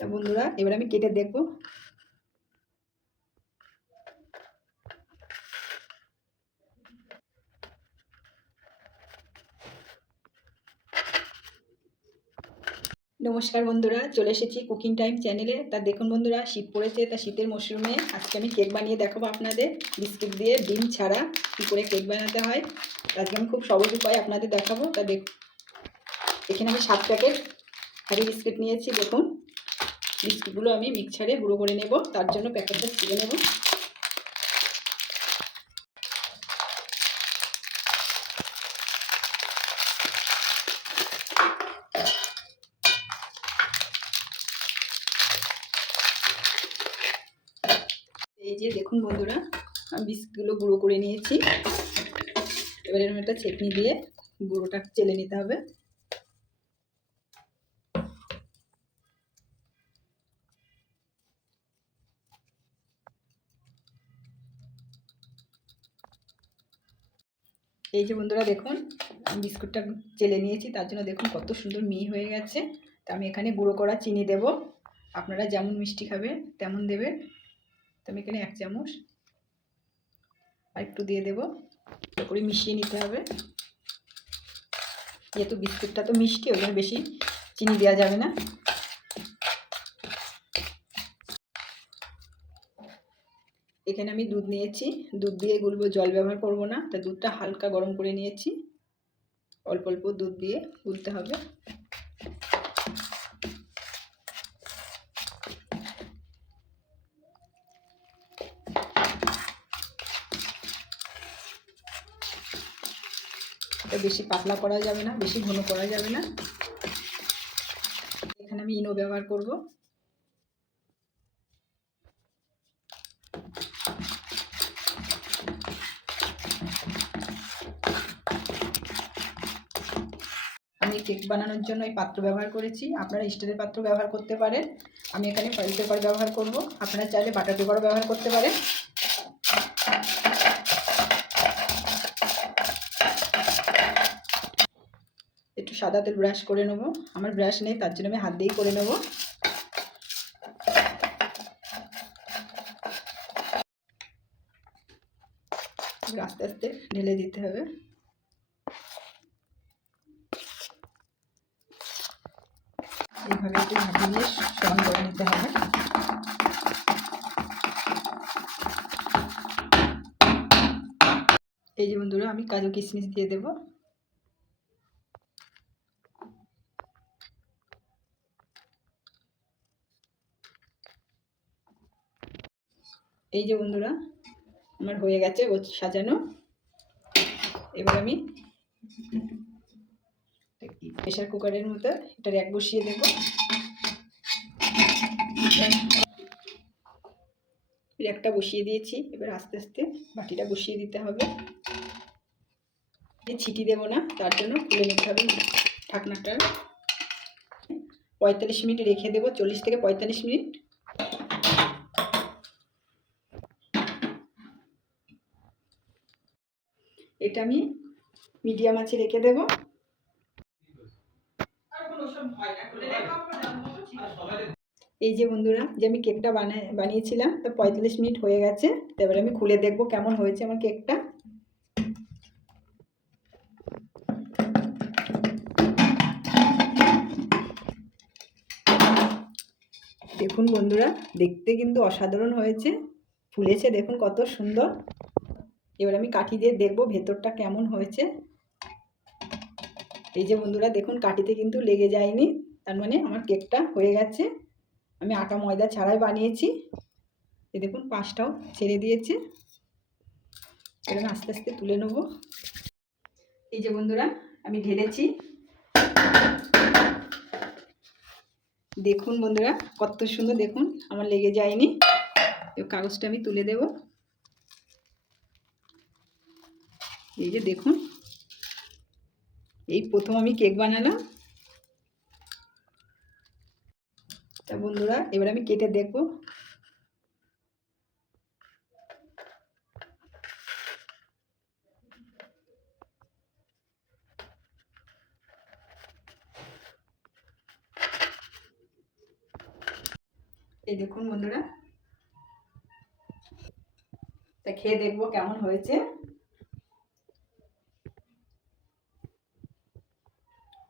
তা বন্ধুরা এবার আমি কেটে দেখব। নমস্কার বন্ধুরা, চলে এসেছি কুকিং টাইম চ্যানেলে। তা দেখুন বন্ধুরা, শীত পড়েছে, তা শীতের মরশুমে আজকে আমি কেক বানিয়ে দেখাবো আপনাদের। বিস্কিট দিয়ে ডিম ছাড়া কী করে কেক বানাতে হয় আজকে আমি খুব সহজ উপায় আপনাদের দেখাবো। তা এখানে আমি 7 প্যাকেট হ্যারি বিস্কিট নিয়েছি। দেখুন, বিস্কিটগুলো আমি মিক্সারে গুঁড়ো করে নেব। তার জন্য প্যাকেটটা ছিঁড়ে নেব। এই যে দেখুন বন্ধুরা, আমি বিস্কিটগুলো গুঁড়ো করে নিয়েছি। এবার এরকম একটা ছেঁকনি দিয়ে গুঁড়োটা চেলে নিতে হবে। এই যে বন্ধুরা দেখুন, আমি বিস্কুটটা চেলে নিয়েছি। তার জন্য দেখুন কত সুন্দর মিহি হয়ে গেছে। তা আমি এখানে গুঁড়ো করা চিনি দেব। আপনারা যেমন মিষ্টি খাবেন তেমন দেবেন। তো আমি এখানে 1 চামচ আর একটু দিয়ে দেবো। তারপরে মিশিয়ে নিতে হবে। যেহেতু বিস্কুটটা তো মিষ্টি, ওই জন্য বেশি চিনি দেওয়া যাবে না। এখানে আমি দুধ নিয়েছি, দুধ দিয়ে গুলবো, জল ব্যবহার করব না। তা দুধটা হালকা গরম করে নিয়েছি। অল্প অল্প দুধ দিয়ে গুলতে হবে। এটা বেশি পাতলা করা যাবে না, বেশি ঘন করা যাবে না। এখানে আমি ইনো ব্যবহার করব। আমি কেক বানানোর জন্য এই পাত্র ব্যবহার করেছি। আপনারা স্টিলের পাত্র ব্যবহার করতে পারেন। আমি এখানে ফয়েল পেপার ব্যবহার করব। আপনারা চাইলে বাটার পেপারও ব্যবহার করতে পারেন। একটু সাদা তেল ব্রাশ করে নেব। আমার ব্রাশ নেই, তার জন্য আমি হাত দিয়েই করে নেব। আস্তে আস্তে ঢেলে দিতে হবে। এইভাবে একটু ঢাকি দিয়ে সমান করে নিতে হবে। এই যে বন্ধুরা, আমি কাজু কিশমিশ দিয়ে দেব। এই যে বন্ধুরা, আমার হয়ে গেছে ও সাজানো। এবার আমি প্রেসার কুকারের মতো এটা র্যাক বসিয়ে দেব। র্যাকটা বসিয়ে দিয়েছি। এবার আস্তে আস্তে বাটিটা বসিয়ে দিতে হবে। ছিটি দেব না, তার জন্য খুলে নিতে হবে ঢাকনাটা। 45 মিনিট রেখে দেবো, 40 থেকে 45 মিনিট। এটা আমি মিডিয়াম আঁচে রেখে দেব। এই যে বন্ধুরা, যে আমি কেকটা বানিয়েছিলাম, তো 45 মিনিট হয়ে গেছে। এবার আমি খুলে দেখব কেমন হয়েছে আমার কেকটা। দেখুন বন্ধুরা, দেখতে কিন্তু অসাধারণ হয়েছে, ফুলেছে দেখুন কত সুন্দর। এবার আমি কাঠি দিয়ে দেখব ভেতরটা কেমন হয়েছে। এই যে বন্ধুরা দেখুন, কাঠিতে কিন্তু লেগে যায়নি, তার মানে আমার কেকটা হয়ে গেছে। আমি আটা ময়দা ছাড়াই বানিয়েছি। এই দেখুন পাশটাও ছেড়ে দিয়েছে। এবার আস্তে আস্তে তুলে নেব। এই যে বন্ধুরা, আমি ঢেলেছি। দেখুন বন্ধুরা কত সুন্দর, দেখুন আমার লেগে যায়নি। কাগজটা আমি তুলে দেব। এই যে দেখুন, এই প্রথম আমি কেক বানালাম। তা বন্ধুরা এবার আমি কেটে দেখব। এই দেখুন বন্ধুরা, তা খেয়ে দেখবো কেমন হয়েছে।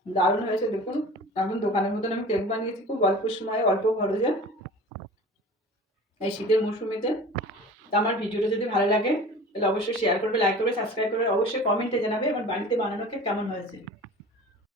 দারুণ হয়েছে দেখুন, এখন দোকানের মতন আমি কেক বানিয়েছি, খুব অল্প সময়ে অল্প খরচে এই শীতের মৌসুমেতে। তা আমার ভিডিওটা যদি ভালো লাগে তাহলে অবশ্যই শেয়ার করবে, লাইক করবে, সাবস্ক্রাইব করবে, অবশ্যই কমেন্টে জানাবে আমার বাড়িতে বানানো কেক কেমন হয়েছে।